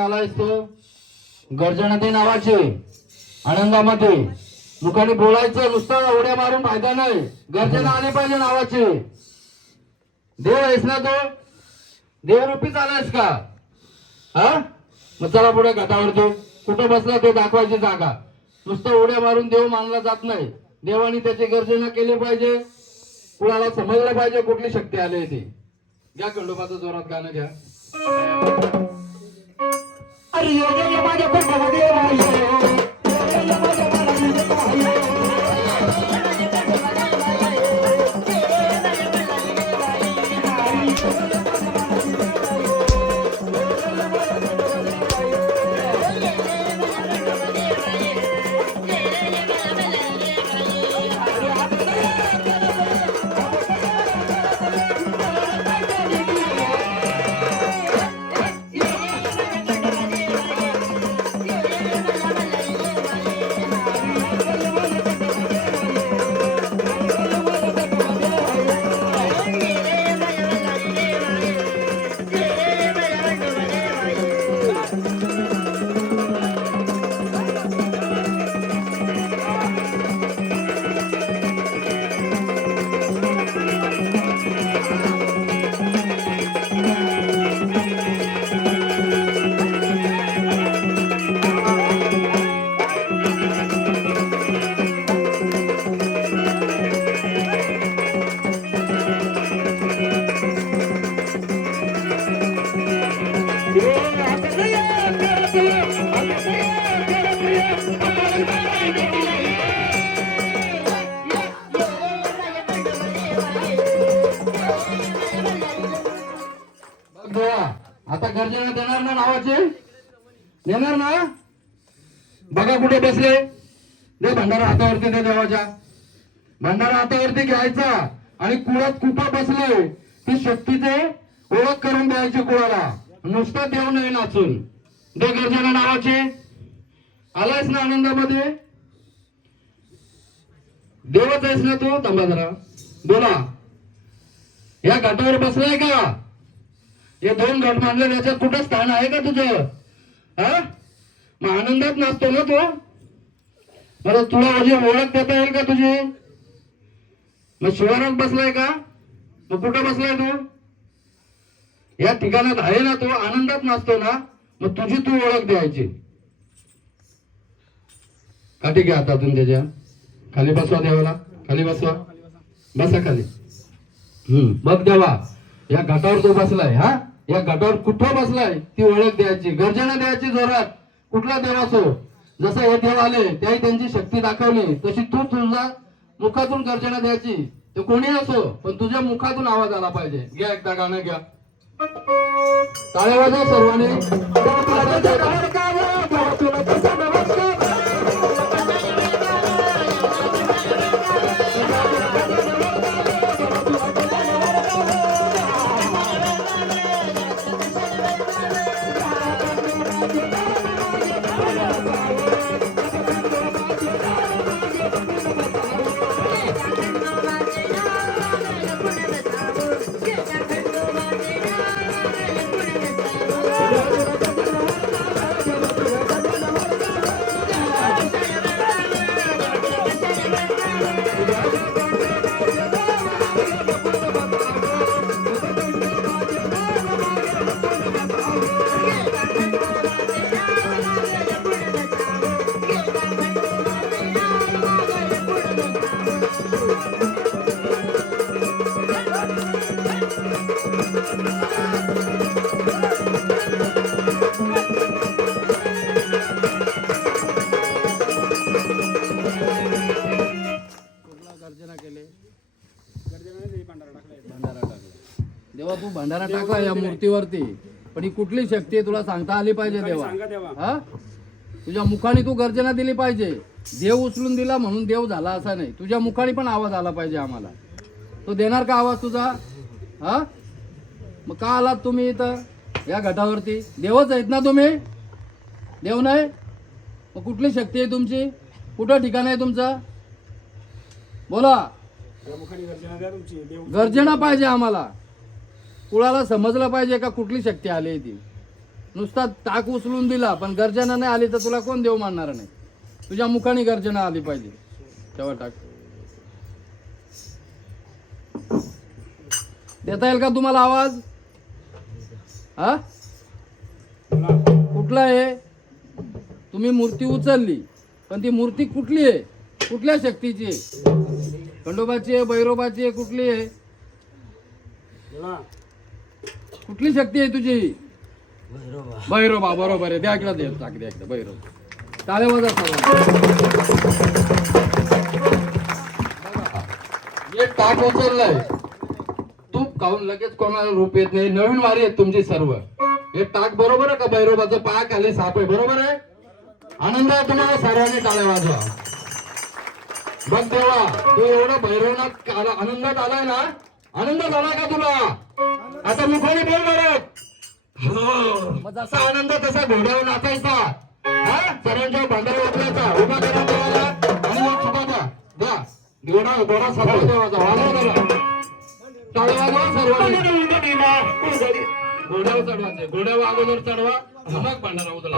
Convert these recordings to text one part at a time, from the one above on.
आलायस तो गर्जनाती नावाचे आनंदामध्ये मुखाने बोलायचं, नुसतं उड्या मारून फायदा नाही, गर्जना आली पाहिजे नावाची. देव आहेस ना तो, देवरूपीच आलायस का? हा मग चला पुढे घाटावर. तो कुठं बसला तो दाखवायची जागा. नुसतं उड्या मारून देव मानला जात नाही. देवाने त्याची गर्जना केली पाहिजे, कुणाला समजलं पाहिजे कुठली शक्ती आली ती. घ्या खंडोबाचं जोरात गाणं घ्या. अरे ये माझ्या खंडोबामध्ये आता गर्जना देणार ना नावाचे? देणार ना? बघा कुठे बसले. दे भंडारा हातावरती, दे देवाच्या. भंडारा हातावरती घ्यायचा आणि कुळात कुठं बसले ती शक्तीचे ओळख करून द्यायची कुळाला. नुसतं देव नाही नाचून. दे गर्जना नावाचे. आलायस ना आनंदामध्ये? देवच आहेस ना तू? थांबा जरा, बोला. या घाटावर बसलाय का? हे दोन घाट मानले, त्याच्यात कुठं स्थान आहे का तुझं? हा मग आनंदात नाचतो ना तो? मला तुला माझी ओळख देता येईल का तुझी? मग शिवारात बसलाय का? मग कुठं बसलाय तू? या ठिकाणात आहे ना तो, आनंदात नाचतो ना, मग तुझी तू ओळख द्यायची. काठी घ्या हातातून त्याच्या. खाली बसवा देवाला, खाली बसवा, बसा खाली. बघ देवा, या घाटावर तो बसलाय. हा या घाटावर कुठं बसलाय ती ओळख द्यायची, गर्जना द्यायची जोरात. कुठला देव असो, जसं हे देव आले त्याही त्यांची शक्ती दाखवली, तशी तू तुझ्या मुखातून गर्जना द्यायची. ते कोणी असो, पण तुझ्या मुखातून आवाज आला पाहिजे. घ्या एकदा गाणं घ्या. टाळ्या वाजवा सर्वांनी. देवा तू भंडारा टाकला या मूर्तीवरती, पण ही कुठली शक्ती आहे तुला सांगता आली पाहिजे देवा. हा तुझ्या मुखाने तू गर्जना दिली पाहिजे. देव उचलून दिला म्हणून देव झाला असा नाही, तुझ्या मुखाने पण आवाज आला पाहिजे आम्हाला. तो देणार का आवाज तुझा? हा मग का आलात तुम्ही इथं या घाटावरती? देवच आहेत ना तुम्ही? देव नाही मग कुठली शक्ती आहे तुमची? कुठं ठिकाण आहे तुमचं? बोला. गर्जना पाहिजे आम्हाला, कुळाला समजलं पाहिजे का कुठली शक्ती आली ती. नुसता टाक उचलून दिला पण गर्जना नाही आली तर तुला कोण देव मानणार नाही. तुझ्या मुखाने गर्जना आली पाहिजे तेव्हा टाक. देता येईल का तुम्हाला आवाज? हा कुठला आहे? तुम्ही मूर्ती उचलली पण ती मूर्ती कुठली आहे? कुठल्या शक्तीची आहे? खंडोबाची आहे, भैरोबाची आहे, कुठली आहे? कुठली शक्ती आहे तुझी? भैरोबा. बरोबर आहे. द्या इकडे दे टाक द्या इकडे भैरोबा. टाळ्या वाजा हे टाक उचललंय. तूप खाऊन लगेच कोणाला रूप येत नाही. नवीन वारी आहे तुमची सर्व. हे टाक बरोबर आहे का? भैरोबाचं पाय खाली साप आहे. बरोबर आहे. आनंद आहे तुम्हाला सर्वांनी टाळ्या वाजवा. बघ देवा तू एवढं भैरवनाथ आनंदात आलाय ना. आनंद झालाय का तुला? आता मुखाने बोल करत. मग जसा आनंद तसा घोड्यावर नाचायचा. सर्वांच्या भांड्यावर उतरायचा. उभा करा देवाला आणि एक सुखाचा द्या. घोडा सफळ देवाचा वाजवा त्याला. टाळ्या वाजवा सर्वांनी. घोड्यावर चढवायचे. घोड्यावर अगोदर चढवा मग भांडारा उचला.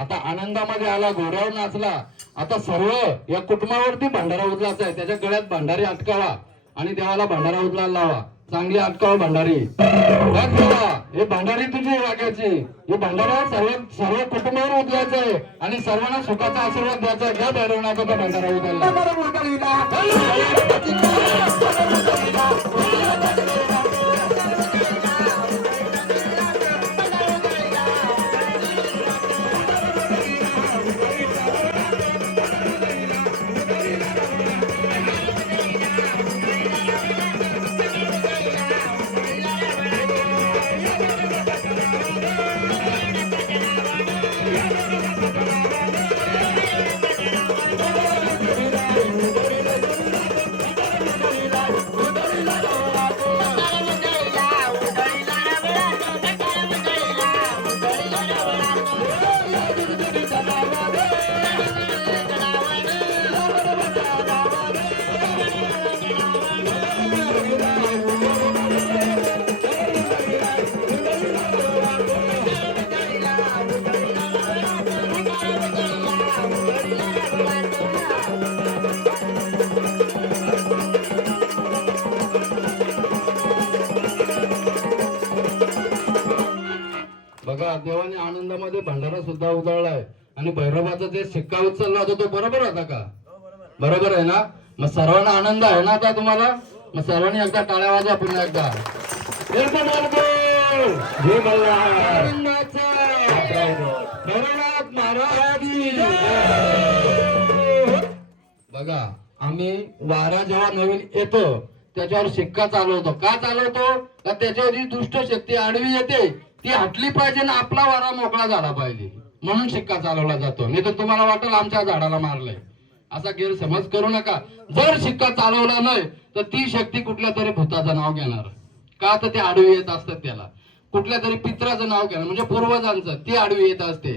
आता आनंदामध्ये आला. घोड्यावर नाचला. आता सर्व या कुटुंबावरती भंडारा उचलायचा आहे. त्याच्या गळ्यात भंडारी अटकावा आणि देवाला भंडारा उचलायला लावा. चांगली अटकावा भंडारी. हे भंडारी तुझी वागायची. हे भंडारा सर्व कुटुंबावर उचलायचं आहे आणि सर्वांना सुखाचा आशीर्वाद द्यायचा आहे. घ्या भैरवनाथाचा भंडारा उचलला. बघा देवाने आनंदामध्ये भंडारा सुद्धा उधळलाय आणि भैरवाचा जे शिक्का उचलला होता तो बरोबर होता का? बरोबर आहे ना? मग सर्वांना आनंद आहे ना आता तुम्हाला? मग सर्वांनी एकदा टाळ्या वाजवा पुन्हा एकदा. भैरवनाथ महाराज की बघा, आम्ही वारा जेव्हा नवीन येतो त्याच्यावर शिक्का चालवतो. का चालवतो? का त्याच्यावर दुष्ट शक्ती आडवी येते ती हटली पाहिजे ना आपला वारा मोकळा झाला पाहिजे, म्हणून शिक्का चालवला जातो. नाही तर तुम्हाला वाटेल आमच्या झाडाला मारलंय, असा गैरसमज करू नका. जर शिक्का चालवला नाही तर ती शक्ती कुठल्या तरी भूताचं नाव घेणार. का तर ते आडवी येत असतात, त्याला कुठल्या तरी पित्राचं नाव घेणार, म्हणजे पूर्वजांचं, ती आडवी येत असते.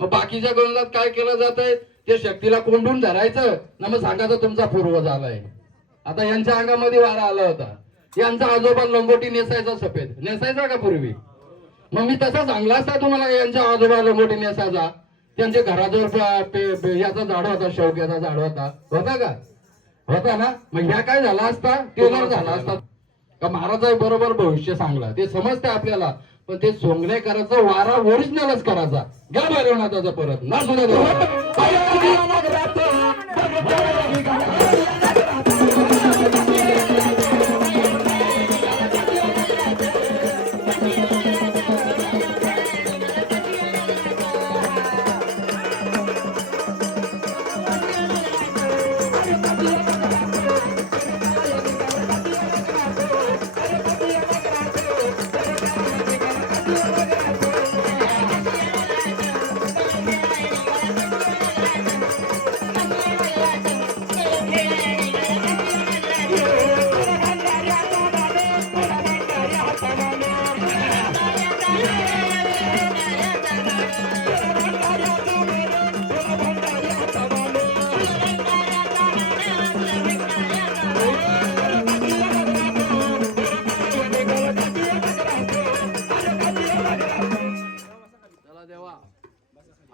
मग बाकीच्या गोंधळात काय केलं जात आहे, ते शक्तीला कोंडून धरायचं ना, मग सांगायचं तुमचा पूर्वज आलाय. आता यांच्या अंगामध्ये वारा आला होता, यांचा आजोबा लंगोटी नेसायचा, सफेद नेसायचा का पूर्वी? मग मी तसा सांगला असता तुम्हाला, यांच्या आजोबा लंगोटी नेसायचा, त्यांच्या घराजवळ याचा झाड होता, शेवग्याचा झाड होता का? होता ना? मग ह्या काय झाला असता, टेलर झाला असता का? महाराज बरोबर भविष्य सांगला, ते समजते आपल्याला. पण ते सोंगणे करायचं, वारा ओरिजिनलच करायचा. घ्या भैरवनाथाचा परत ना सुद्धा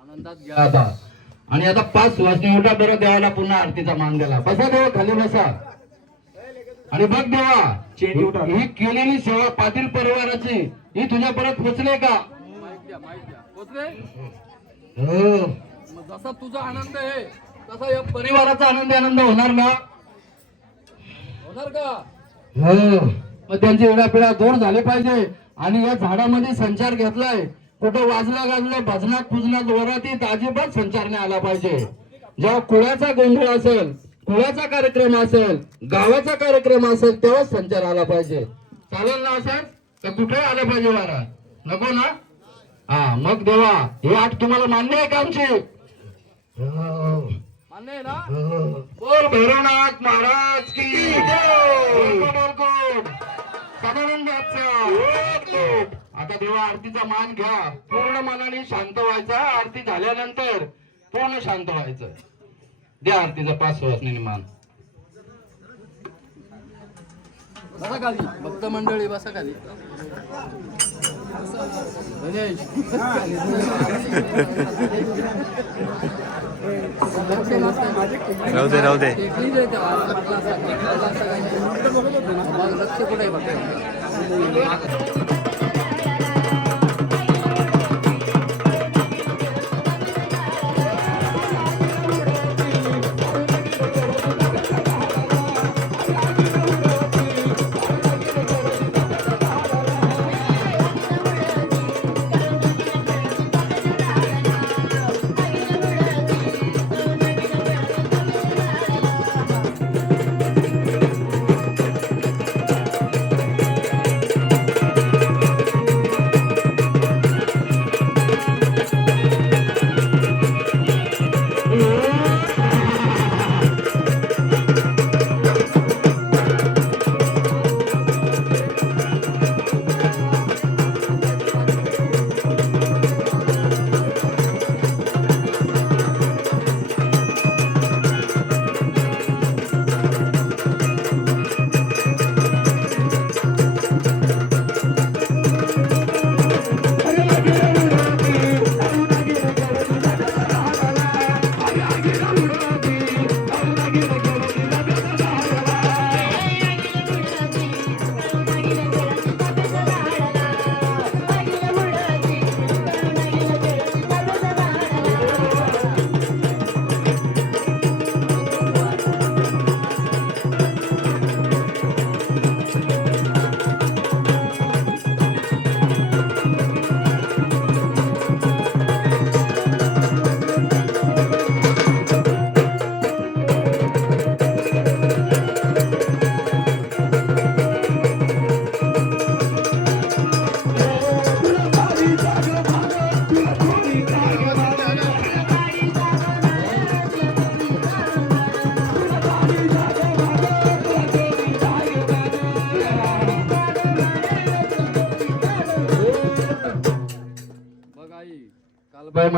आनंदात घ्या आता. आणि आता 5 वाजता उठा बरं, देवाला पुन्हा आरतीचा मान दिला. बसा देवा, खाली बसा. आणि बघ देवा, ही केलेली सेवा पाटील परिवाराची ही तुझ्या परत पोचले का? पोचले. जसा तुझा आनंद आहे तसा या परिवाराचा आनंद होणार ना? होणार का? हो. मग त्यांची एडापिडा दूर झाली पाहिजे. आणि या झाडामध्ये संचार घेतलाय, कुठं वाजला गाजला भजनात पूजनात वरातीत अजिबात संचार नाही आला पाहिजे. जेव्हा कुळाचा गोंधळ असेल, कुळाचा कार्यक्रम असेल, गावाचा कार्यक्रम असेल, तेव्हाच संचार आला पाहिजे. चालेल ना असं? तर कुठे आलं पाहिजे वारा? नको ना? हा, मग देवा हे आठ तुम्हाला मान्य आहे का आमची? मान्य आहे ना? बोल भैरवनाथ महाराज की आता देवा आरतीचा मान घ्या. पूर्ण मनाने शांत व्हायचा. आरती झाल्यानंतर पूर्ण शांत व्हायचं. द्या आरतीचा 5 वाजण्याने मान. बसा खाली, भक्त मंडळी बसा खाली. गणेश राहू दे लक्ष कुठे बघा.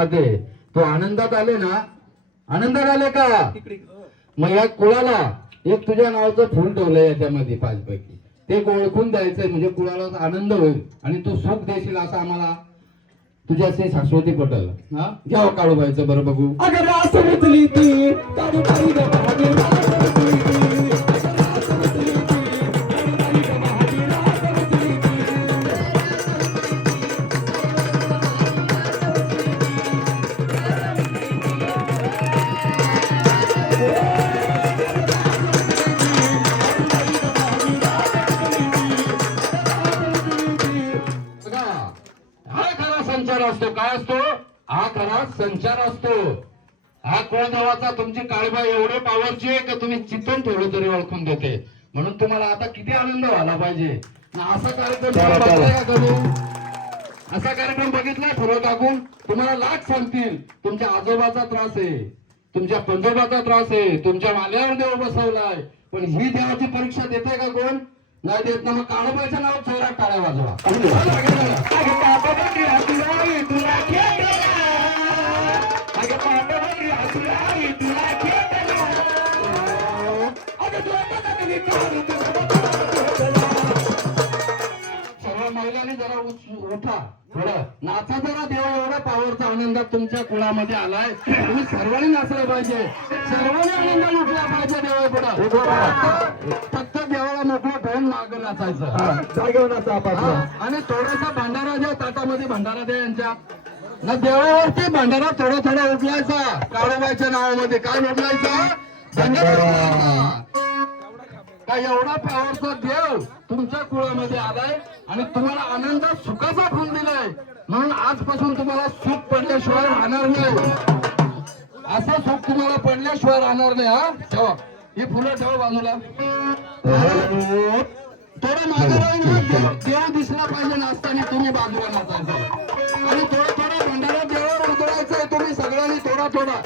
कुळामध्ये तो आनंदात आले ना, आनंदात आले का? मग या कुळाला एक तुझ्या नावाचं फुल ठेवलंय याच्यामध्ये 5 पैकी, ते ओळखून द्यायचंय म्हणजे कुळाला आनंद होईल आणि तू सुख देशील असं आम्हाला तुझ्याशी शाश्वती पटल. हा घ्या काळूबाईचं बरं बघू. अगर रास उतली ती काळूबाई ग महादेव रास उतली ती. रास उतली ती काळूबाई ग महादेव रास उतली ती. बघा, हा खरा संचार असतो. काय असतो? हा खरा संचार असतो. हा कुळदेवाचा तुमची काळीबाई एवढे पावरची आहे की तुम्ही चित्तून ठेवलं तरी ओळखून देते. म्हणून तुम्हाला आता किती आनंद व्हायला पाहिजे. असा कार्यक्रम तुम्ही बघताय का कधी? असा कार्यक्रम बघितलाय फुलं टाकून? तुम्हाला लाख सांगतील तुमच्या आजोबाचा त्रास आहे, तुमच्या पंजोबाचा त्रास आहे, तुमच्या माल्यावर देव बसवलाय, पण ही देवाची परीक्षा देते का कोण? नाही देत ना. मग काळोबाईच्या नाव जोरात टाळ्या वाजवा. अगं पांडवांनी हसुराई तुला खेळला. अगं पांडवांनी हसुराई तुला खेळला. अगं द्रौपदीने काढून तुझं खेळला. सर्व महिलांनी जरा उठा, थोडं नाचा जरा. देव एवढा पावरचा आनंदात तुमच्या कुळामध्ये आलाय, तुम्ही सर्वांनी नाचलं पाहिजे, सर्वांनी आनंद लुटला पाहिजे देवापुढं. फक्त देवाला मोकळं ठेवून माग नाचायचं. जागेवर नाचा आपला. आणि थोडासा भांडारा द्या ताटामध्ये, भांडारा द्या यांच्या ना. देवावरती भांडारा थोडा थोडा उठलायचा काळूबाईच्या नावामध्ये. काय उठलायचा? भांडारा. काय एवढा पावरचा देव तुमच्या कुळामध्ये आलाय आणि तुम्हाला आनंदात सुखाचा फूल दिलाय. म्हणून आजपासून तुम्हाला सुख पडल्याशिवाय राहणार नाही. असं सुख तुम्हाला पडल्याशिवाय राहणार नाही. हा ठेवा ही फुलं, ठेवा बाजूला. थोडं मागे राहून देव दिसला पाहिजे नाचताना, तुम्ही बाजूला नाचायचं. आणि थोडं थोडं भंडारा देवावर उतरायचंय तुम्ही सगळ्यांनी, थोडा थोडा.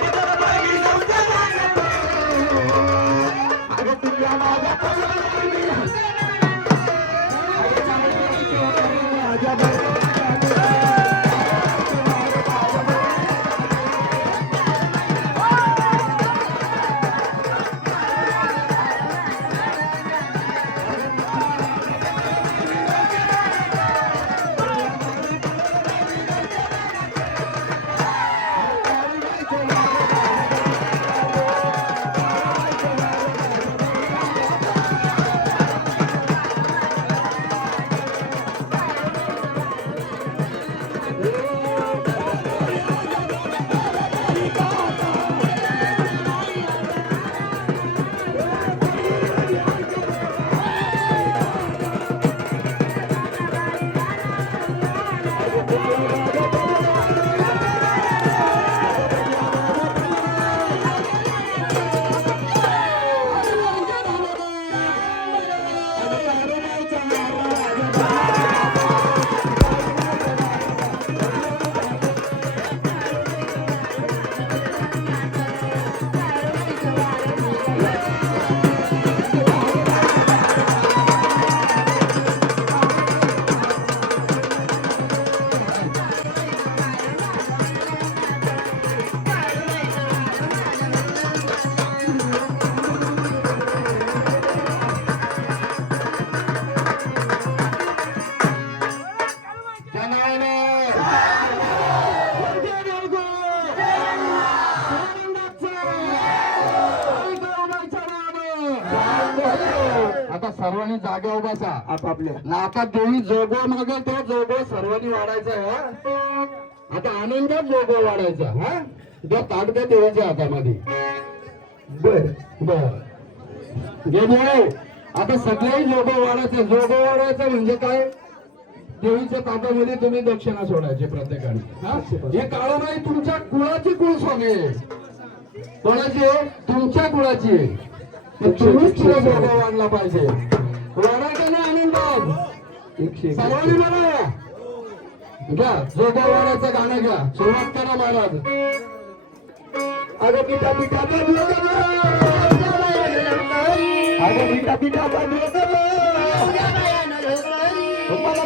आता सर्वांनी जागेवर बसा आपापल्या. ना. आता देवी जोगो मागे तो जोगो सर्वांनी वाढायचा आहे. हा आता आनंदात जोगो वाढायचा. हा त्या ताट द्या देवाच्या हातामध्ये. बर बर घे देव. आता सगळेही जोगो वाढायचे. जोगो वाढायचं म्हणजे काय? देवीच्या ताटामध्ये तुम्ही दक्षिणा सोडायची प्रत्येकाने. हा हे काळूबाई तुमच्या कुळाची कुळस्वामी आहे. कोणाची आहे? तुमच्या कुळाची आहे. तुम्हीच तुला जोगो वाढला पाहिजे. वाढायचा नाही आनंदात. 101. सर्वांनी म्हणा घ्या जोगो वाढायचं गाणं घ्या. सुरुवात करा महाराज. अगं पिता पिता बांधलं अगं पिता पिता बांधलं मला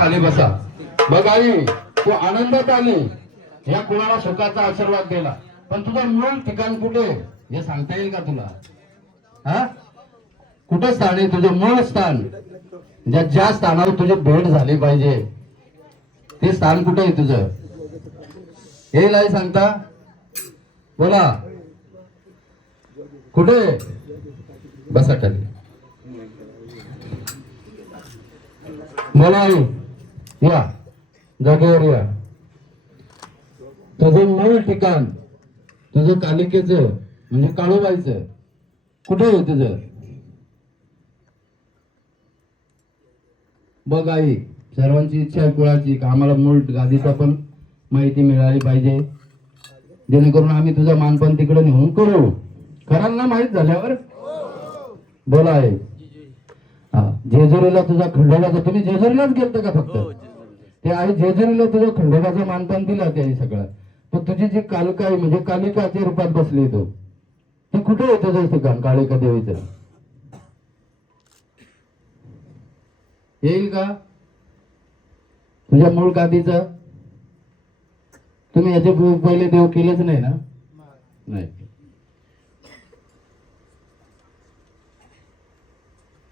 खाली बसा. बघ आई, तू आनंदात आली, या कुणाला सुखाचा आशीर्वाद दिला, पण तुझं मूळ ठिकाण कुठे हे सांगता येईल का तुला? हा, कुठं स्थान आहे तुझं मूळ स्थान? ज्या स्थानावर तुझी भेट झाली पाहिजे ते स्थान कुठे आहे तुझं? येईल आई सांगता? बोला, कुठे? बसा खाली. बोला आई, या जागेवर या. तुझं मूळ ठिकाण, तुझं कालिकेचं म्हणजे काळूबाईचं कुठे आहे तुझं? बघ आई, सर्वांची इच्छा आहे कुळाची का आम्हाला मूळ गादीचा पण माहिती मिळाली पाहिजे, जेणेकरून आम्ही तुझा मानपान तिकडे नेऊन करू. कराल ना माहित झाल्यावर? बोला आहे. हा, जेजुरीला तुझा खंडोबाचा, तुम्ही जेजुरीलाच गेलत का फक्त? ते आई जेजुरीला तुझं खंडोबाचं मानपान दिलं ते सगळं, पण तुझी जी कालिका आहे म्हणजे कालिकाच्या रूपात बसली तू, ती कुठे आहे तुझं ठिकाण कालिका देवीचं? येईल का तुझ्या मूळ गादीचं? तुम्ही याचे पहिले देव केलेच नाही ना? नाही.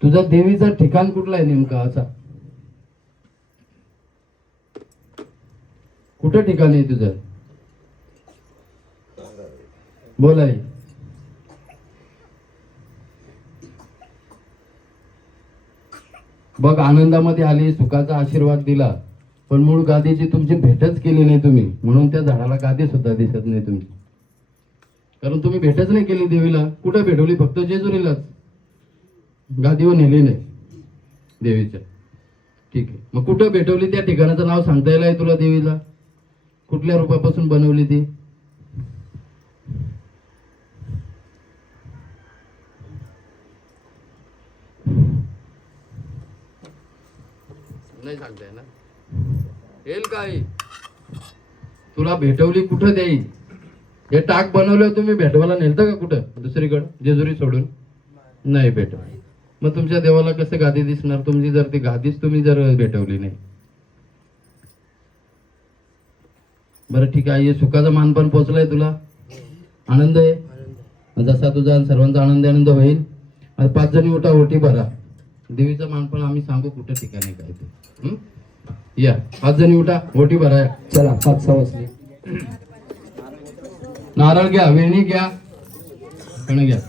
तुझा देवीचा ठिकाण कुठला आहे नेमका? असा कुठं ठिकाण आहे तुझं? बोलाय. बघ, आनंदामध्ये आली, सुखाचा आशीर्वाद दिला, पण मूळ गादीची तुमची भेटच केली नाही तुम्ही, म्हणून त्या झाडाला गादी सुद्धा दिसत नाही तुमची, कारण तुम्ही भेटच नाही केली देवीला. कुठं भेटवली? फक्त जेजुरीलाच, गादीवर नेली नाही देवीच्या. ठीक आहे, मग कुठं भेटवली? त्या ठिकाणाचं नाव सांगता येईल तुला देवीला? कुठल्या रूपापासून बनवली ती? नाही सांगताय ना? येईल काय? तुला भेटवली कुठं देईल? हे टाक बनवलं तुम्ही भेटवायला नेलतं का कुठं दुसरीकडं जेजुरी सोडून? नाही भेटव. मग तुमच्या देवाला कसं गादी दिसणार तुमची, जर ती गादीच तुम्ही जर भेटवली नाही? बरं ठीक आहे, सुखाचा मानपान पोचलाय तुला, आनंद आहे. जसा तुझा सर्वांचा आनंद होईल. 5 जणी उठा, ओटी भरा. देवीचं मानपान आम्ही सांगू कुठं ठिकाणी काय ते. या 5 जणी उठा, ओटी भरा. चला 5 सवासनी. नारळ घ्या, वेणी घ्या, कण घ्या.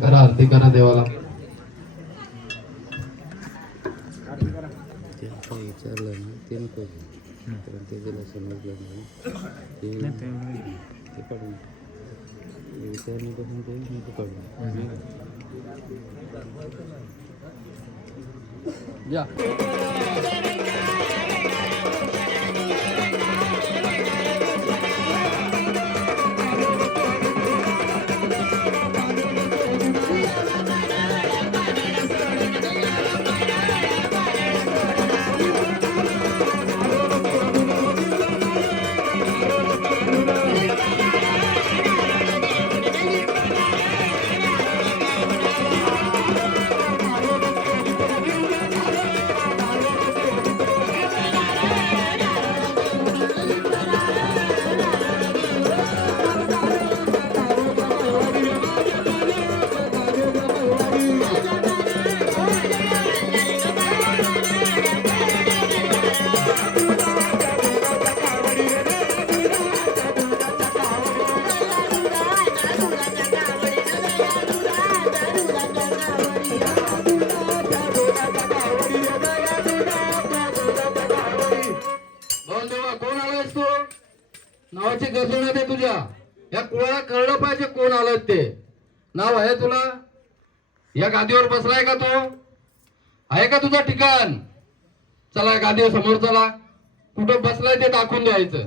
करा आरती, करा देवाला. विचारलं ना ते नको, ते तिला समजलं नाही ते पडून विचारण्यापासून ते नको पडलं. जा नावाची गर्जना दे तुझ्या. या कुळाला कळलं पाहिजे कोण आलं ते. नाव आहे तुला? या गादीवर बसलाय का तो? आहे का तुझं ठिकाण? चला गादीवर समोर चला. कुठं बसलाय ते दाखवून द्यायचं.